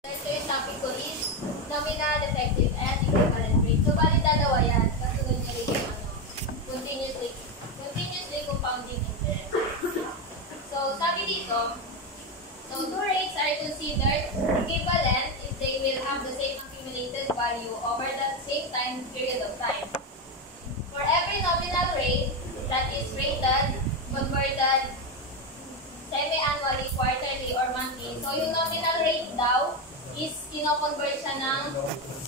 Today's topic ko is nominal, effective, and equivalent rate. So, bali dalawa yan. Kasunod niya rin yung continuously compounding interest. So, sabi dito, so two rates are considered equivalent if they will have the same accumulated value over the same time period of time. For every nominal rate that is rated, converted semi-annually, quarterly, or monthly. So, yung nominal rate daw is kino-convert siya ng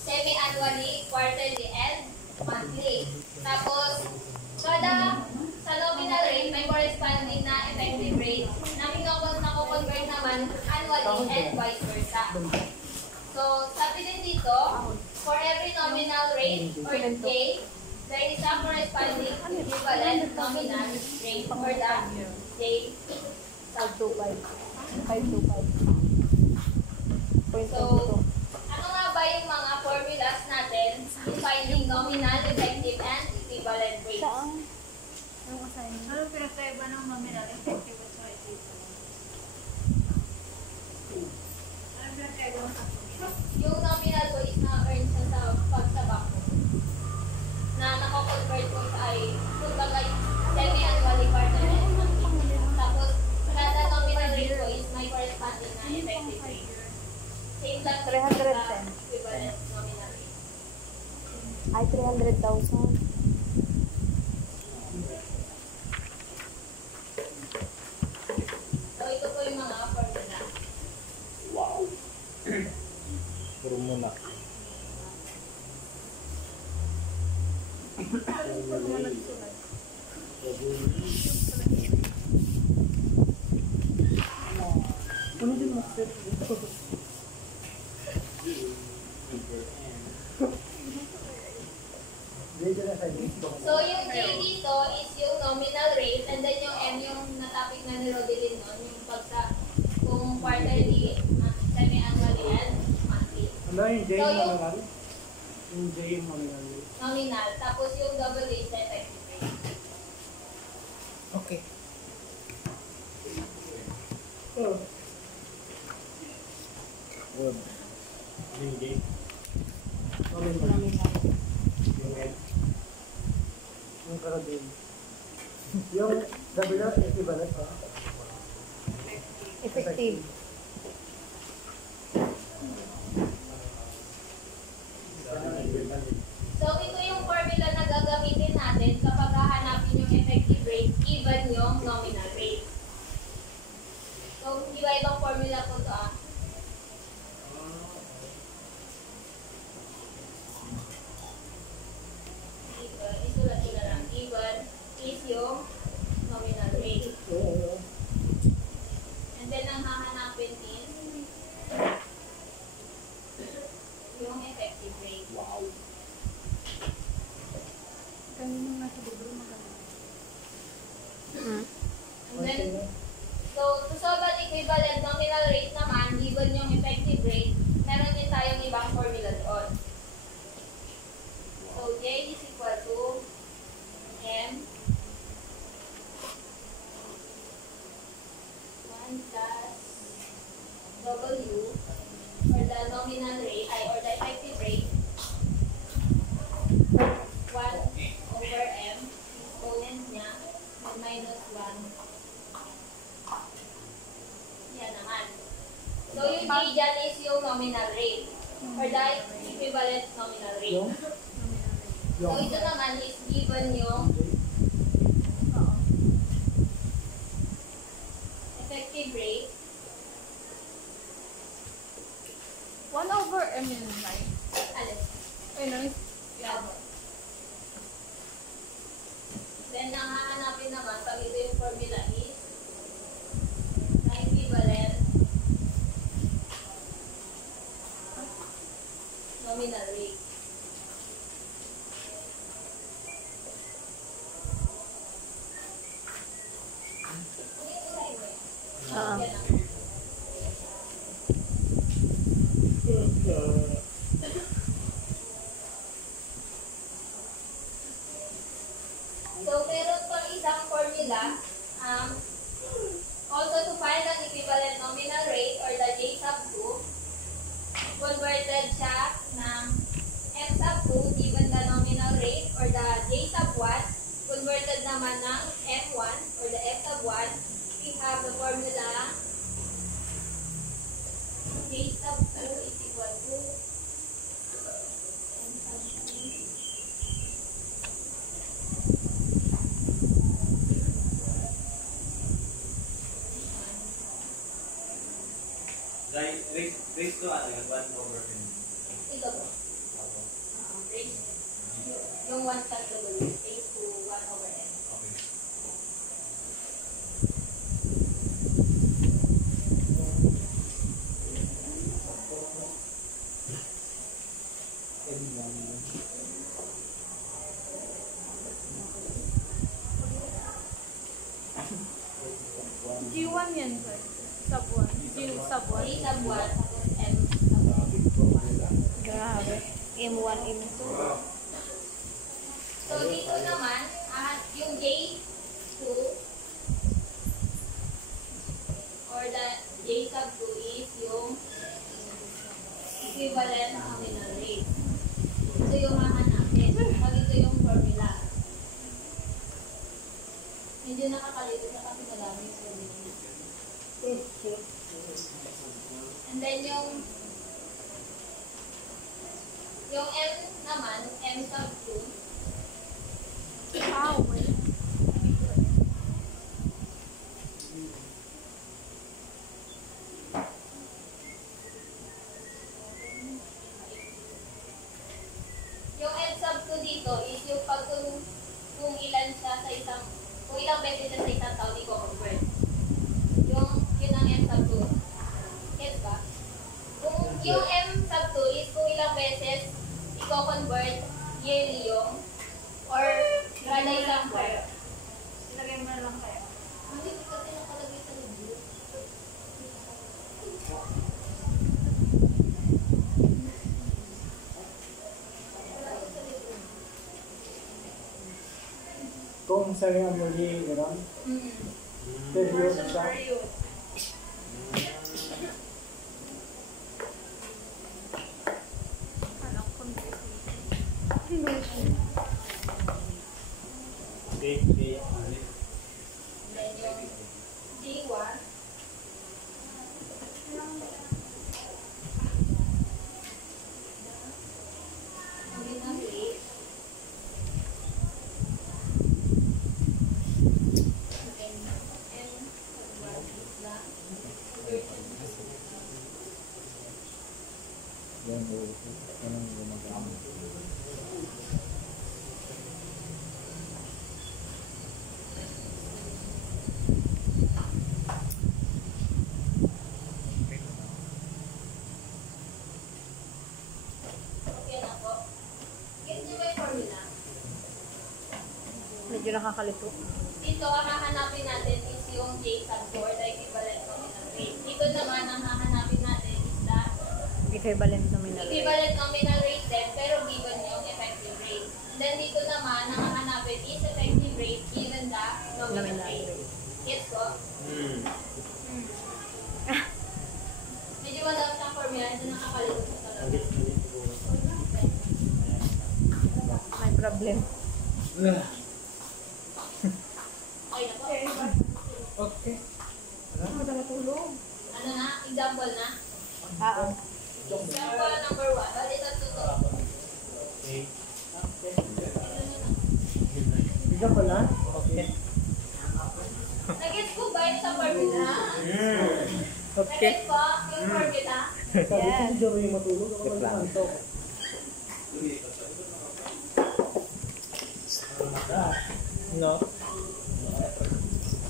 semi-annually, quarterly, and monthly. Tapos, sa nominal rate, may corresponding na effective rate na kino-convert naman annually and vice versa. So, sabi din dito, for every nominal rate or J, there is a corresponding equivalent nominal rate for the J. 525. So, ano nga ba yung mga formulas natin in finding nominal, effective, and equivalent rates? Ano pinagkaiba ng nominal, effective, at saka equivalent? Ano pinagkaiba ng nominal? Yung nominal ko is na-earn siya sa pagsabak ko. Na nako-convert ko siya ay kumbaga semi-annually, quarterly, and monthly. Tapos, kada nominal rate ko is may corresponding na effective rate. Same lang 310. equivalent nominal rate. Ay, 300,000. So, ito po yung mga formula. Wow. Puro mo na. So, yung J dito is yung nominal rate and then yung M yung na-topic na ni Rodelin nun, yung kung quarterly, semi-annually, and monthly. Ano yung J So, yung yung nominal? Yung J yung nominal. nominal, tapos yung double A sa effective rate. Okay. Oh. Good. Yung J? Nominal. Yung M? Yung karadin. Yung W equivalent ha? Effective. So, ito yung formula na gagamitin natin kapag hahanapin yung effective rate given yung nominal rate. So, iba-ibang formula po ito ah. Isulat ko na lang. Given is yung nominal rate. And then, ang hahanapin din yung effective rate. Wow. Kanina nasa bubro maganda. And then, so, to solve an equivalent nominal rate naman, given yung effective rate, meron din tayong ibang formula doon. So, J is equal to M 1 plus W for the nominal rate, or the effective rate, 1 over M, exponent niya, minus 1. Yan naman. So, yung J dyan is yung nominal rate, or the equivalent nominal rate. So, ito naman is given yung effective rate. 1 over M yun, right? Alis. Ay, nice. Yeah. Then, ang hahanapin naman, pag ito yung formula is na equivalent nominal rate. Ah. Yan lang. So, meron pang isang formula. Also, to find an equivalent nominal rate or the J sub 2, J sub 2 is equal to M sub 2. Raise to ano yun? 1 over n. Ito po. Raise. Yung 1 sub 2 raise to 1 over n. Okay. G1 yan, sir. Sub 1. G sub 1. J sub 1 tapos M sub 1. Grabe. M1, M2. So, dito naman, yung J2 or the J sub 2 is yung equivalent nominal rate. So, yung hahanapin. Pag ito yung formula. Medyo nakakalito na kasi madami yung formula. And then yung M naman, M sub 2, Ah, wait. yung M sub 2 dito is yung pag kung ilan siya sa isang, kung ilang beses siya sa isang taon, i-convert. Yun ang M sub 2. Yes ba? Kung yung M sub 2 is kung ilang beses i-convert yearly yung or kada isang buwan. Ilagay mo na lang kayo. Hindi ko kasi nakalagay sa libro. Kung sa rin ang muli, gano'n? Period siya. Anak ko. Okay. Then yung G1, nominal rate. And M sub 1 is the conversion. Yan, yan ang gumagamit. Okay na po. Gets niyo ba yung formula? Medyo nakakalito. Dito, ang hahanapin natin is yung J sub 4, the equivalent nominal rate. Dito naman, ang hahanapin natin is the Equivalent nominal rate. equivalent nominal rate din, pero given yung effective rate. And then dito naman, ang hahanapin is effective rate given the nominal Nominal rate. rate. Gets ko? Medyo madami siyang formula, ito nakakalimutan ko talaga. May problem. Okay na po. Okay. Ano na? Example na? Oo. Example number 1. Bali, tatlo to. Okay. Bigla pala? Okay. Nag-gets ko ba yun sa formula? Okay. Nag-gets ko yung formula? Sabi ko Yes. si Joey matulog. Ako Joke lang. mantok. No?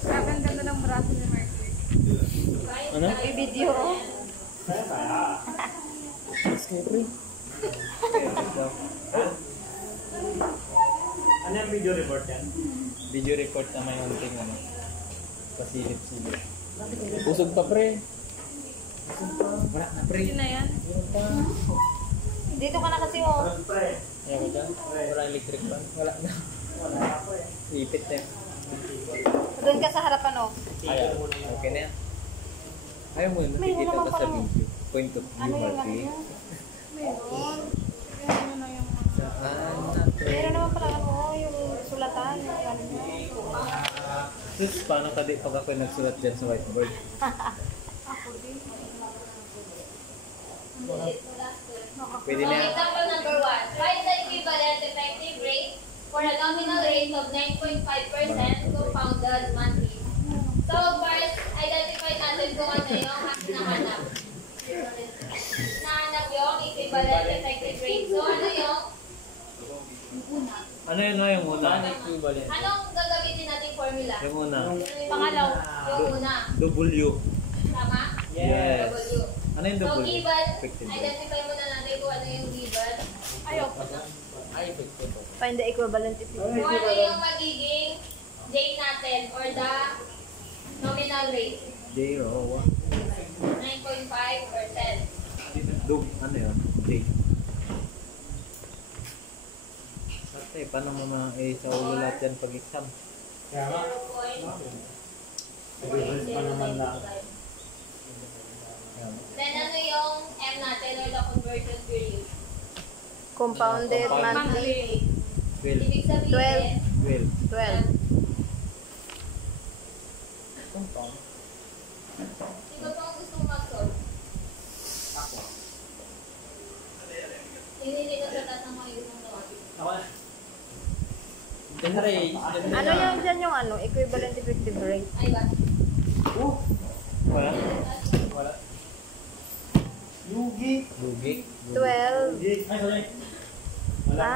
Ang ganda ng braso ni Mercury. Ano? May video. Escape rin. Ano yung video report yan? Video record na may unting ano. Pasilip-silip. Usog pa pre. Wala na pre. Yun na yan. Dito ka na kasi oh. Ayaw ko dyan. Wala electric fan. Wala na. Ipit na yun. Doon ka sa harapan oh. Ayaw. Okay na yan. Ayaw mo na. May Nakikita naman ka sa parang- video. Point of view Ano yung ano Marky. niya? Meron. Ano na yung mga... Saan na to? Meron naman pala ano yung sulatan. Yung ano niya. Sus, paano ka di pag ako nagsulat dyan sa whiteboard? Ako din. Pwede So, na. example number 1. Find the equivalent effective rate for a nominal rate of 9.5% compounded monthly. So, first, identify natin kung ano yung hinahanap. Nahanap yung equivalent effective rate. So, ano yung Ano yun no, yung una? Equivalent. anong gagamitin nating formula? Yung una. Pangalaw. Yung una. W. Tama? Yes. W. Ano yung So, W? given, Effective rate. identify muna natin kung ano yung given. Ayoko. Ay, effective. Find the equivalent if Kung ano yung magiging J natin or the nominal rate. 0. 9.5%. Ano yun? J. Ate, paano mo na sa ulo lahat yan pag-exam? Kaya nga, 0.0925. pa naman na. Then ano yung M natin or the conversion period? compounded monthly. 12. Ibig sabihin, 12. 12. sino pang gustong mag-solve? Ako. Hindi ko sa taas ng mga gustong tawagin. Ano yung dyan yung ano? Equivalent effective rate. Ay ba? Wala? Wala. Yugi. Lugi. 12. Yugi. Ay, sorry. Wala,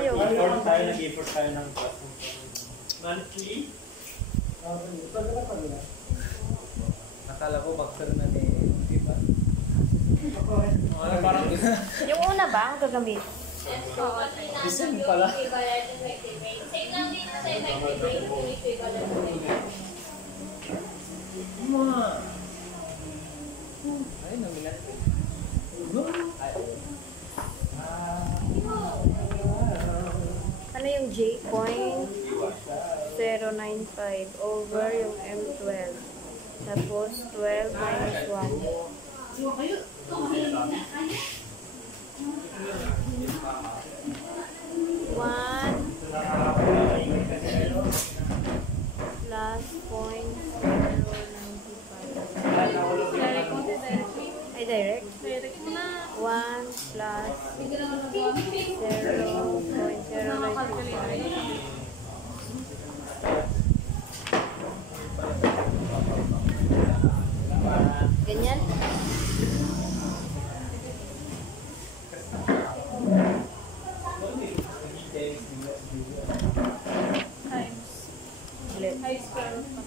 Yung effort tayo, nag-effort tayo ng class. Monthly? Nakala ko bakter na ni Diba? Parang Yung una ba ang gagamit? So, kasi natin Listen yung pala. equivalent effective rate. Same lang din sa effective rate, yung equivalent effective rate. Ay, nominal. Ay, Ano yung J? 0.095 over yung M12. Tapos 12 minus 1. 1 plus 0.095. Direct mo din, direct mo. Ay, direct. Direct mo na. 1 plus 0.095. Ganyan? Times. Ulit. High square root.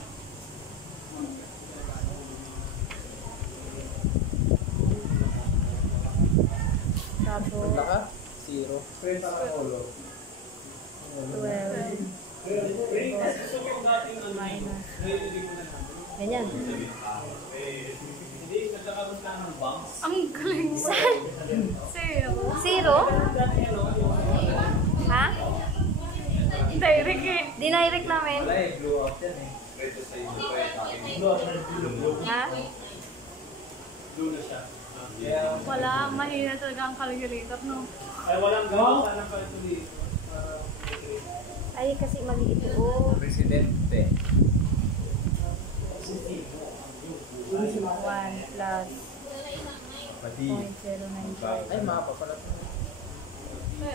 Tapos Laka? 0. 12. Minus. Ganyan. Ang galing. Zero. 0? Ha? Direct eh. Dinirect namin. Wala eh, blow out yan eh. Ha? Kaya, Wala, mahina talaga ang calculator, no? Ay, walang gawa sana pa ito dito. Ay, kasi maliit. Oh. Presidente. 1 plus Pati. 0.095. Ay, mapa pala ito. 12.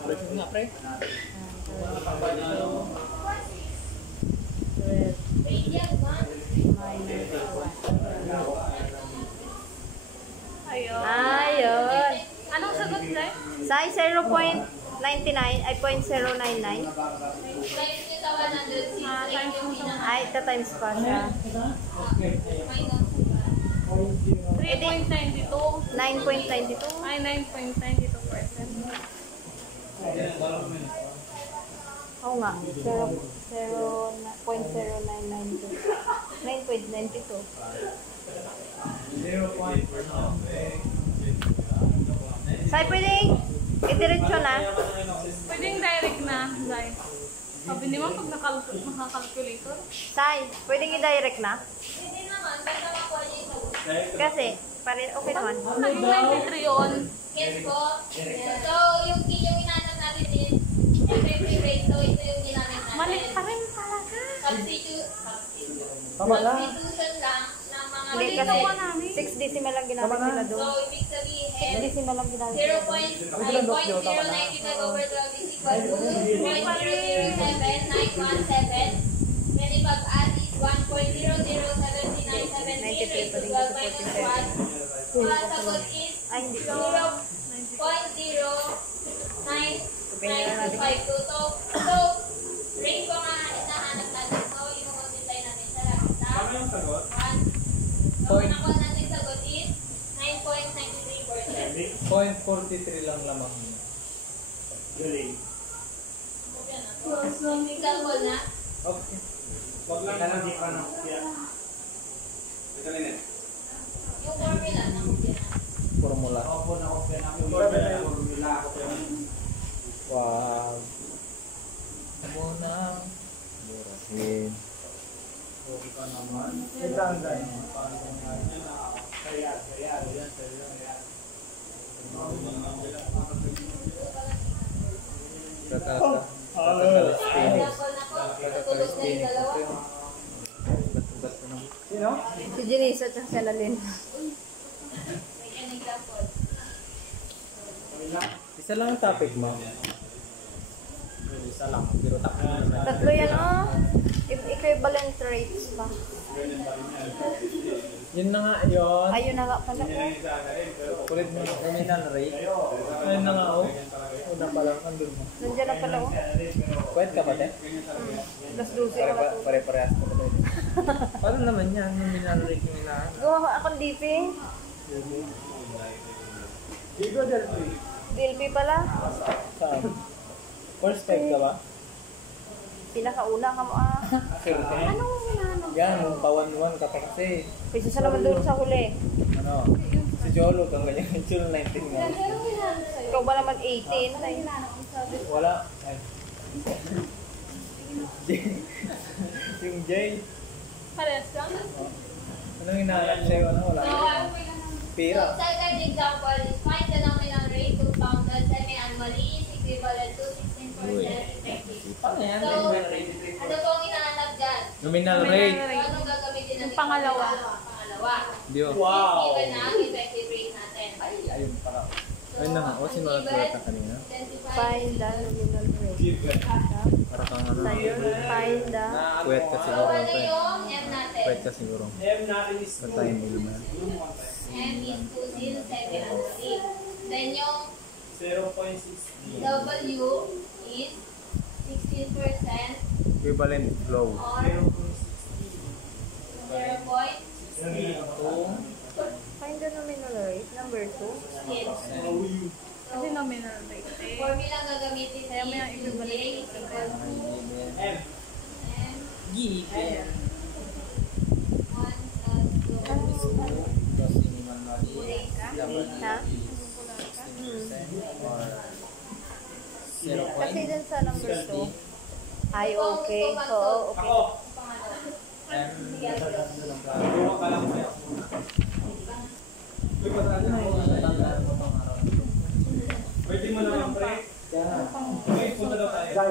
Presid nga, pre. 12 Radian 1. minus 1. Ayun. Ayun. Anong sagot, Zay? Sai 0.99 ay 0.099. Times nyo sa 106, times yung pinaka Ay, ta-times pa siya. minus. 3.92. 9.92. Ay, 9.92%. Oo nga. 0.0992. 9.92. 0 point. Sai, pwedeng idiretso na. Pwedeng direct na, Zay. Sabi naman pag nakakalculator. Sai, pwedeng i-direct na. Hindi naman, basta makuha niya yung sagot. Kasi, okay naman. Naging 93 yun. Yes po. So, yung hinanap natin is effective rate. So, ito yung ginamit Mali natin. pa rin talaga. Substitution Tama lang. lang ng mga Hindi Hindi kasi gawa namin. 6 decimal lang ginamit nila So, doon. ibig 6 sabihin, decimal lang ginamit nila doon. 0.095 over 12 is equal to 0.007917. Then if pag-add is 1.00797 to 12 minus 1. So, ang sagot is Ay, hindi. 0.099252. So, rate ko nga hinahanap natin. So, i-multiply natin siya lang sa 1. So, ang nakuha natin sagot is 9.93%. 0.43 lang lamang. Example na. Okay. Yung formula ng Formula. Wow. Muna. Burahin. Kakaka. example na po. Tutulog na yung dalawa. Sino? Si Jenisa at si Alalin. Make an example. Isa lang ang topic mo. Isa lang. Pero takbo naman. Tatlo yan, oh. Equivalent rates ba? Yun na nga yun. Ayun na nga pala. Kulit mo yung nominal rate. Ayun na nga oh. Una pa lang. Andun mo. Nandiyan na pala, oh. Kwet ka ba, te? Plus 12 ka ba? Pare-parehas ko ba, te? Paano naman yan? Nominal rate yung inahan. Gawa akong DP. Digo del free. DLP pala. Saan? First time ka ba? Pinakauna ka mo, ah. First Anong hinanong? Yan, pawan-wan ka pa kasi. Kaysa sa naman doon sa huli. Ano? Si Jolo kang ganyan. Jolo 19 nga. Ikaw ba naman 18? Wala. Ay. Yung Jay. Pares lang. Anong hinahanap sa'yo? Ano? Wala. So, Pira. second example is find the nominal rate compounded semi-annually is equivalent to 16% effective. Paano yan? So, ano pong hinahanap dyan? Nominal rate. So, anong gagamitin natin? Yung pangalawa. Pangalawa. Dio. Is given na ang effective rate natin. Ayun pala. Ayun na nga. O, sinulat ko ito kanina. Find the nominal rate. Para kang ano. Sa'yo, find the... Kwet ka So, siguro. ano Te. yung M natin? Kwet ka siguro. M natin is Sa time mo naman. M is 2 sin semi-annually. Then yung 0.60. W is 16% Equivalent flow. or 0.6. Find the nominal rate. Number 2. Kasi nominal rate. Eh, Formula ang gagamitin Kaya may is equivalent. J is equal to M. M Given. 1 Ha? Kasi dun sa number 2. Ay, okay. So, okay. Ako. plus. ka lang mo. Pwede mo naman, pre. Okay, punta daw tayo.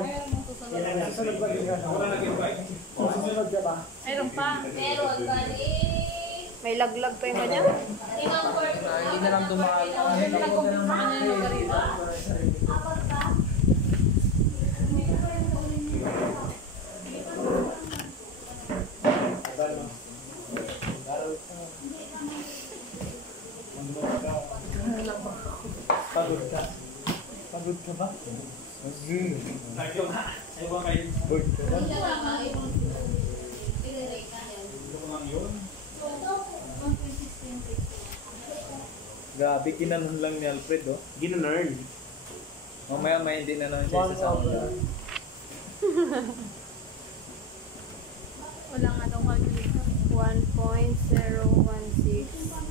Susunod ba din ka? Wala nag-invite. Susunod ka ba? mayroon pa. Meron ba May laglag pa yung kanya? limang person. Hindi na lang dumaan. Nag-umpisa ka na yung logarithm. Pagod ka. Pagod ka ba? Ayaw nga. Ayaw ba kayo? Bored ka ba? Hindi na lang yung i-relate na yan. Ito ko lang yun. So, ito, 1.16. Grabe, ginanon lang ni Alfred, oh. Gina-learn. Mamaya may hindi na lang siya sa sound. Wala nga daw calculator. 1.016.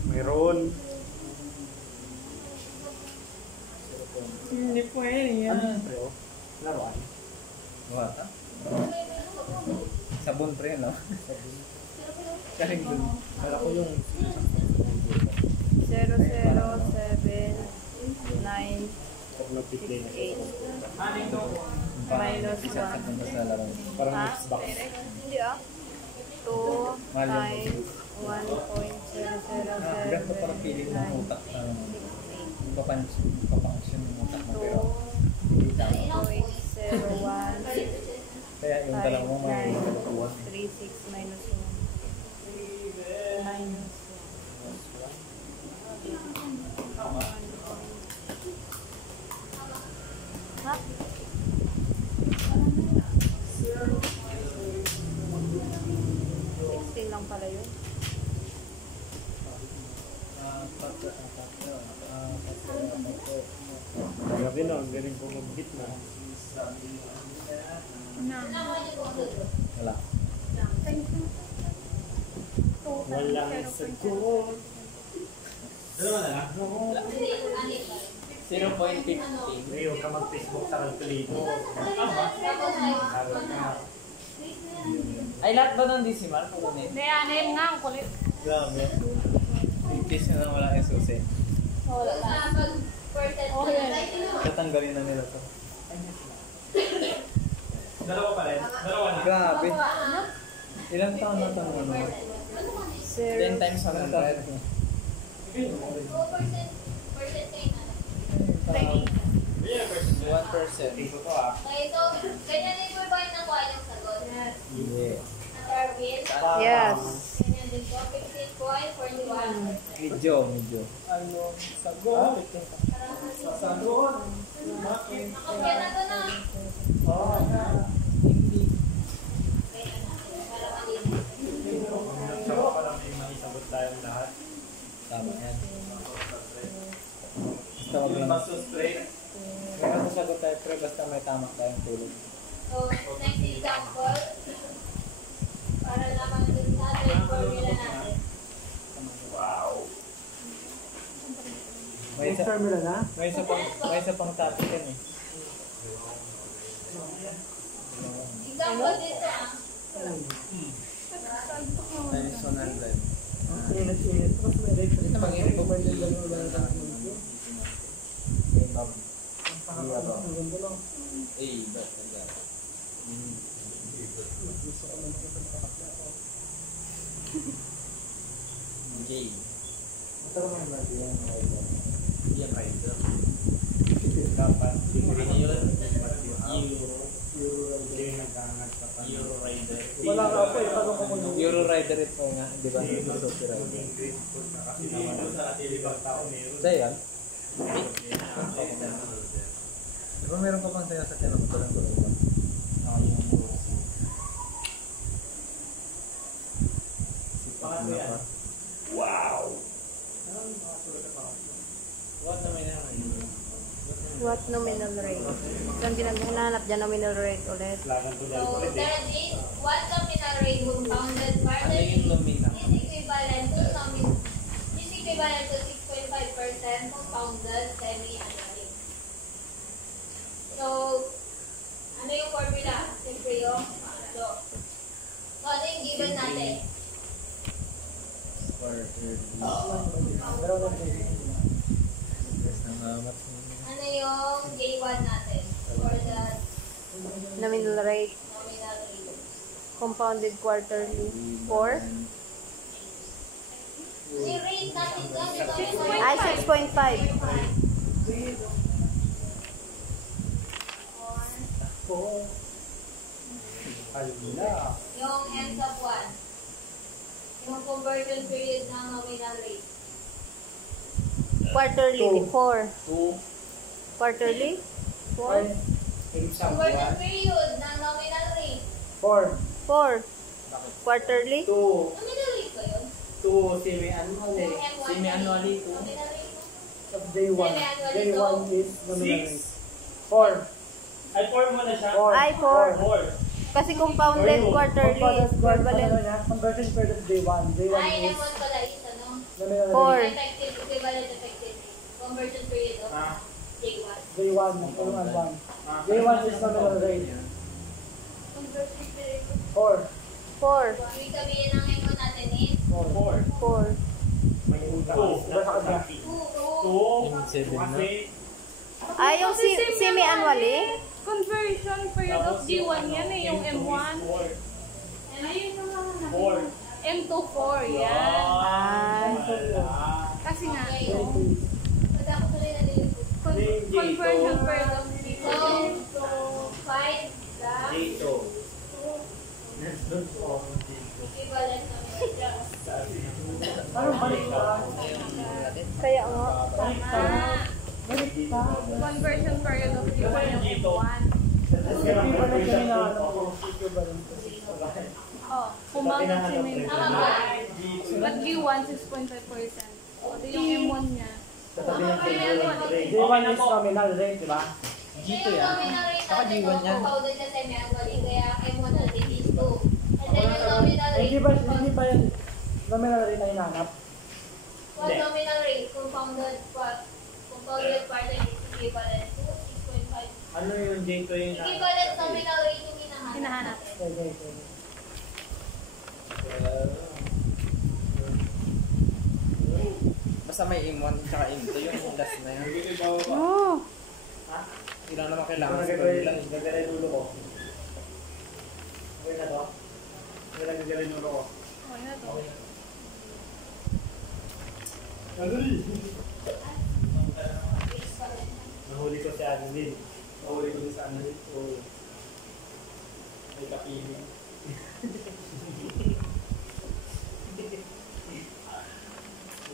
Mayroon. Hindi pwede yan. Laruan. Wala. Sabon pre, no? Sabon. Karing dun. Kala ko yung 00798 minus isa 1. sa laro. Parang Ha? mix box. Hindi ah. 2 times 1.0 meron ka parang feeling ng utak na papangsyon ng utak mo pero hindi tama. 0.01 Kaya yung dalawa mo may kalukuhan. 36 minus 1 minus ha? 16 lang pala yun. Grabe na, ang galing ko mag-hit na. Wala. Walang sagot. Dalawa na lang? 0.50. Ngayon ka mag-Facebook sa calculator. Tama? Ay, lahat ba ng decimal? Kukunin? Hindi, anim nga, ang kulit. Grabe. 50 na lang wala yung susi. Wala na. Tatanggalin na nila to. Dalawa pa rin? Dalawa na? Grabe. Ilang taon na ito ano? 10 times 100. 2% kayo na. 1%. Okay, so, ganyan din po ba yung nakuha yung sagot? Yeah. Darwin? Yes. Ganyan din po, 15.41. Medyo. Ano? Sagot? Sagot? Nakapyan na to na. Oo. Hindi. Para malinis. Saka pala may maisagot tayong lahat. Tama yan. Basta wag lang. Baso straight. Kaya masagot tayo pre, basta may tama tayong tulog. So, next example. Para naman din sa atin, formula natin. May isa, may isa pang topic yan eh. Example dito ah. Personal life. Init-init. Tapos may electric. Ito mag-init ko ba yung lalo lang lang Ang ganda lang. Game. Dapat. Wala ka po. Itanong ko muna. Euro Rider ito nga, di ba? Super Rider. Kasi dito sa natilibang tao meron. Sa'yo yan? Di ba meron ka pang sa'yo sa tinang ko lang tulog ba? Paano yan? Wow! What naman yan? What nominal rate? Saan ginagahanap dyan nominal rate ulit? Lagan to So, dahil ulit eh. there is one nominal rate compounded Ano quarterly yung nominal? is equivalent to 6.5% compounded semi-annually. So, ano yung formula? Siyempre yung so, ano yung given natin? Ano yung J1 natin for the Nominal rate, nominal rate? compounded quarterly, 4. Yung rate natin dyan, yung nominal Ay, 6.5. Hala. yung N sub 1. Yung conversion period ng nominal rate. Quarterly, 4. 2. Quarterly? 4? Conversion period ng nominal rate. 4. 4. Quarterly? 2. Nominal rate ba yun? 2 semi-annual Yung eh. M1 Semi-annually, two. Nominal rate mo? Of J1. Semi-annually, J1 so, is nominal rate. 4. Ay, 4 mo na siya. Ay, 4. 4. Kasi compounded quarterly, equivalent. Conversion period of J1. J1 Ay, is M1 pala is ano? nominal Four. rate. Effective, equivalent effective rate. Conversion period of Ah. J1. J1. J1 is nominal rate. Conversion period. 4. 4. Ibig sabihin ng M1 natin is 4. 4. May utang. Iba sa kanya. 2. 7 na. Ay, yung semi-annually? Conversion period of G1 yan eh, yung M1. Ayun yung mga 4. M2 4, yan. Ah. Kaya nga. Conversion period of G1 yung M1. Oh, pumangat si Main. Tama ba? But G1, 6.5%. O, ito yung M1 niya. G1 is nominal rate, di ba? G2 Yung yan. nominal rate Saka natin G1 yan. compounded na semi-annually, kaya M1 natin is 2. And then yung nominal rate, Hindi ba yan nominal rate na hinahanap? what nominal rate compounded part is equivalent to 6.5. Ano yung J2 yung Equivalent nominal rate yung Hinahanap. hinahanap. Okay. Basta may M1 tsaka M2 yung last na yun. Oh. Hindi lang naman kailangan sa formula. Gagaling ulo ko. Okay na to? Gagaling ulo ko. Okay na to. Nahuli ko si Annalyn. Nahuli ko si Annalyn. Oo. May kapili.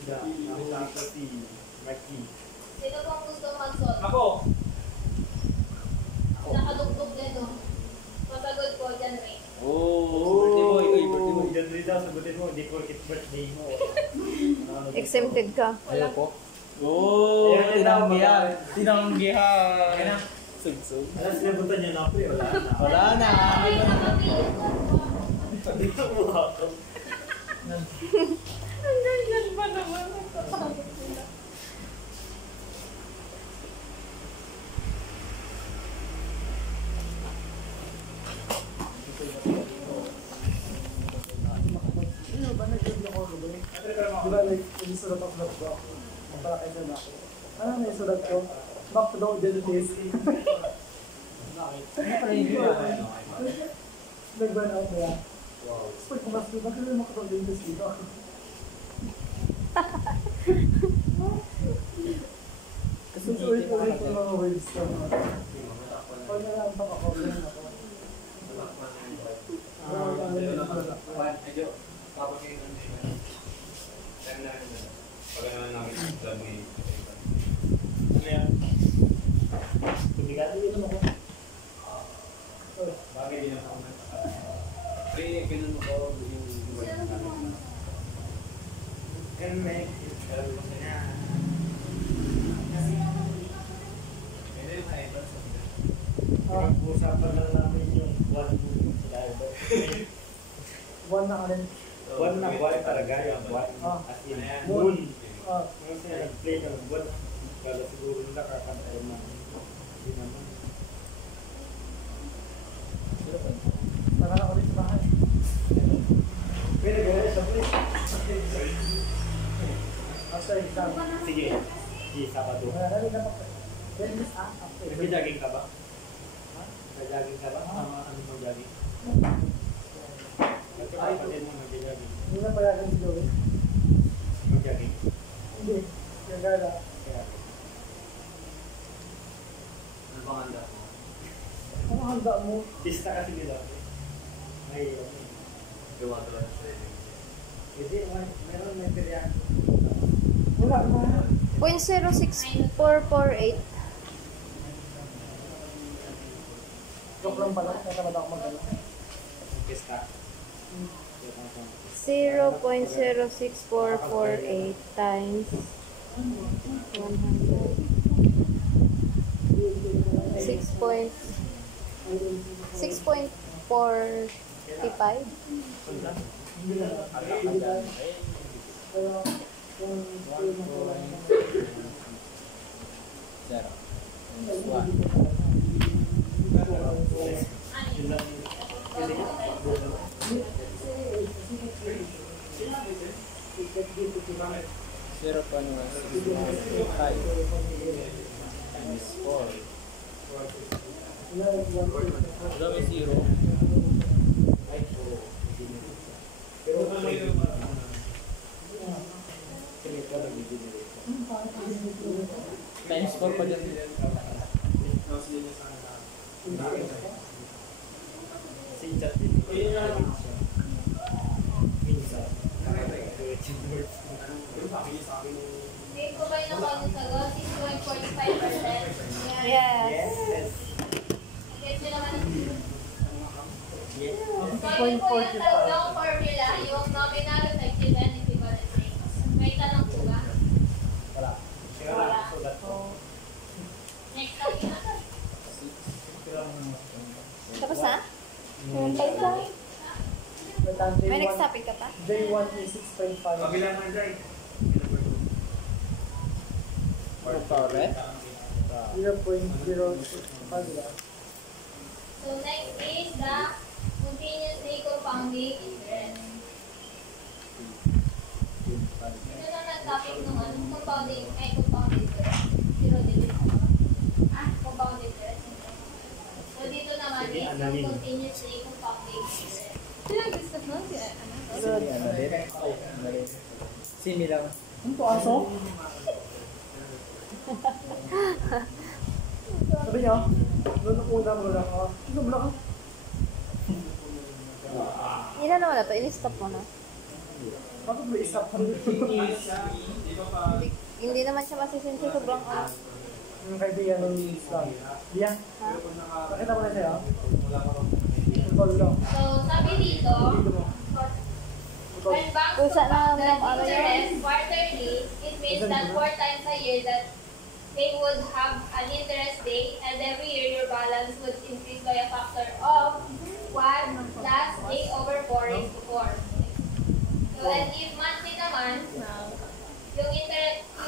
Nahuli ko si Maki. Sino pong gusto mag-solve? Ako! Nakadugtog nito. Masagot ko dyan, Ray. Birthday boy. Uy, birthday boy. Diyan rin daw, sagutin mo, hindi ko birthday mo. Exempted ka. Ayoko. Oh, Ayun, tinanggihan. Tinanggihan. Sugsug. Alas, sinabutan niya na ako eh. Wala na. Dito mo ako. Ang ganyan ba naman? Nagtatakot sila. Di ba, like, yung sulat ang vlog ko, para kayo na ako. Ano na yung sulat ko? Back to the Genesis. Nag-burn out na yan. Pag kumas ko, bakit naman makapag-Genesis dito? Kasi ulit-ulit yung mga words ko. Pag nalaman ako, ganyan ako. Usapan lang namin yung one na alin. Buwan na buwan talaga yung buwan. As in, moon. Kasi nag-play ng buwan. Kala siguro nakakantay na. Hindi naman. Tara na ulit sa bahay. Pwede gano'n sa place. After exam. Sige. Sige, Sabado. Marami na pa. Pwede Nag-jogging ka ba? Nag-jogging ka ba? Ano mo jogging? Kapatid mo mag-jogging. Hindi na payagan si Joey. Mag-jogging. Hindi. Yung gala. Kaya. Ano bang handa mo? Ano handa mo? Pista kasi nila. Mahirap. Gawa talaga sa iyo. Hindi, meron may periyak. Wala mo. 0.06448. Joke lang pala. Nakamad ako mag-gala. Pista. 0.06448 times 100. 6.45. Pero, yung Zero. Zero pa naman. 5 times 4. Wala may zero. Times 4 pa dyan. Si chat din. Minsan. Grade ko ba yung nakuha niyo sagot? 6.45%. Yes. Get nyo naman yung so, yun po yung tatlong formula, yung nominal, effective, and equivalent rates. May tanong po ba? Wala. Wala. Next topic na. Tapos na? May next topic ka pa? J1 is 6.5. Kabilang man dyan. Correct? 0.065. So, next is the continuously compounding interest. Ito naman topic nung compounding interest. Zero digit. Compound interest. So, dito naman is yung continuously compounding interest. Pinag-discuss na si Ano din? Simi lang. Ano to, aso? Sabi niya, doon una mo lang ako. Ito mo lang ako. Ilan naman na to? Ini-stop mo na. Bakit may isa pa rin? Hindi naman siya masisinsi sobrang Yung kaibigan ng Islam. Diyan. Pakita mo na siya. Tol lang. So, sabi dito, when banks Kung saan na compound the ano interest quarterly, it means that 4 times a year that they would have an interest day, and every year your balance would increase by a factor of 1 plus a over 4 raised to 4. So, and if monthly naman, yung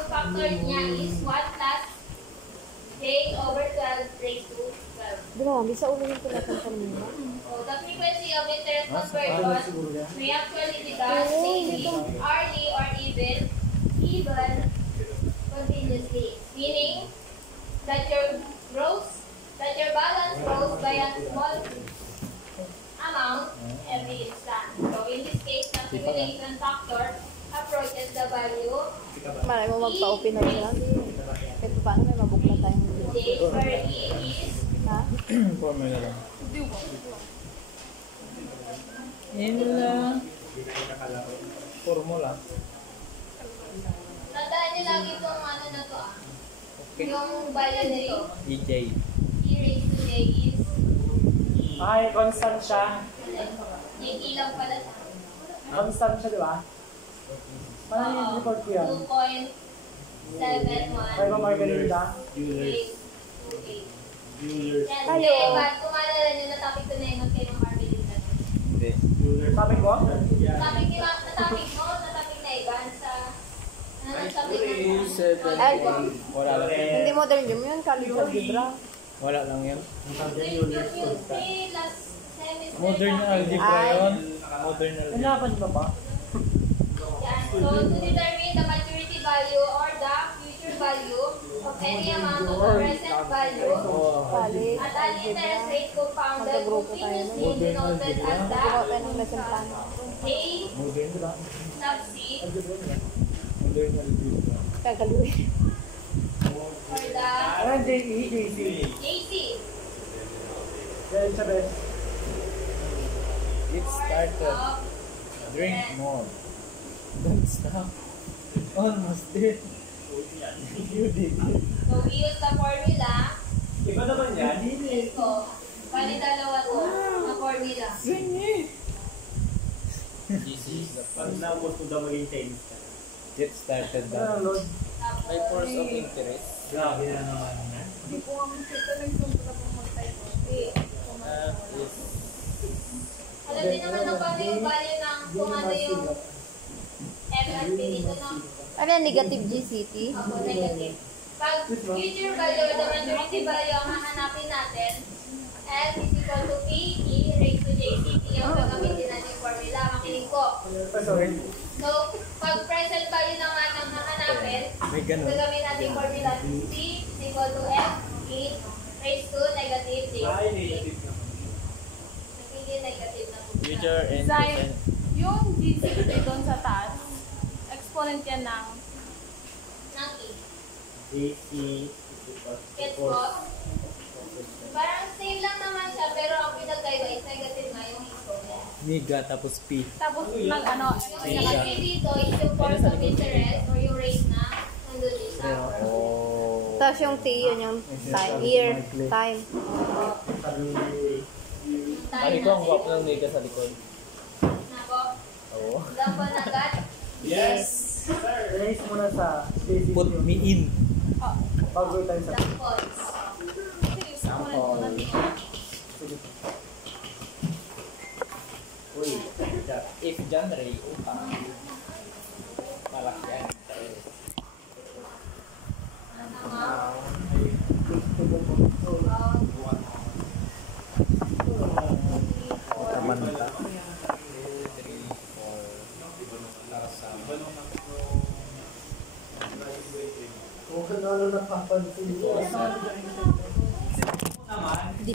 factor niya is 1 plus j over 12 raised to 12. Di ba, bisa ulo yung pinatang kanina. So, the frequency of interest conversion may actually be done daily, hourly, or even continuously. Meaning that your balance grows by a small amount every instant. So, in this case, the accumulation factor approaches the value Malay mo magpa-open na siya. Kahit paano may mabukla tayong j where e is ha? Formula lang. Yun lang. Formula. tandaan nyo lagi itong ano na to Okay. yung value nito. EJ. E raised to j is Ay, constant siya. yung ilang pala siya. Constant siya, di ba? Parang yung report ko yan. 2.71. Kaya ba Margarita? Yes. Tayo. But kung maalala nyo, na-topic ko na yun ng kayo ng Margarita. Hindi. Topic mo? Na-topic na Ivan sa topic na Wala lang. Hindi modern gym yun, college algebra. Wala lang yun. last semester. Modern algebra Ay. yun. Modern algebra. Hanapan mo ba? Yan. So, to determine the maturity value or the future value of any amount of the present value College at an interest rate compounded Magkagrupo tayo nun. continuously denoted as Gumawa the tayo ng lesson plan. A Modern diba? sub C Modern algebra. Kagaluin. or the Ano JE, JC? JC. Dahil sa best. It started. of Drink more. Don't stop. Almost there. You did it. So, we use the formula. Iba naman yan. Ito. Bali dalawa to na formula. Swing it. Pag na-post ko daw maging Chinese ka. Get started Ano na. ang load? Tapos, By force of interest. Grabe na naman. Hindi po ang kita ng zoom ko na pong mag-type. Yes. alam din naman ng paano yung value ng kung ano yung FRP dito, no? Ano yan, negative GCT? Ako, negative. Pag future value or the maturity value ang hahanapin natin, F is equal to P, E raised to JCT yung gagamitin natin yung formula. Makinig ko. Sorry. So, pag present value naman ang hahanapin, May ganun. gagamitin natin yung formula P is equal to F, E raised to negative JCT. Nagiging negative na po. Future and Zai, present. yung GCT doon sa taas, exponent yan ng Ng E. JC Gets ko? Parang same lang naman siya, pero ang pinagkaiba is negative nga yung exponent. Niga tapos P. Tapos nag ano, Yung ilagay dito is yung force of interest or yung rate na nandun din sa upper. Oh. Tapos yung T, yun yung time, year, time. Ano ko ang guwapo ng Niga sa likod? Nako. Oo. Example na agad. Yes! Erase muna sa basic Put me in. bago tayo sa Examples. Uy, if John Ray, utang. Malaki yan. Taman ta. kung ano napapansin mo.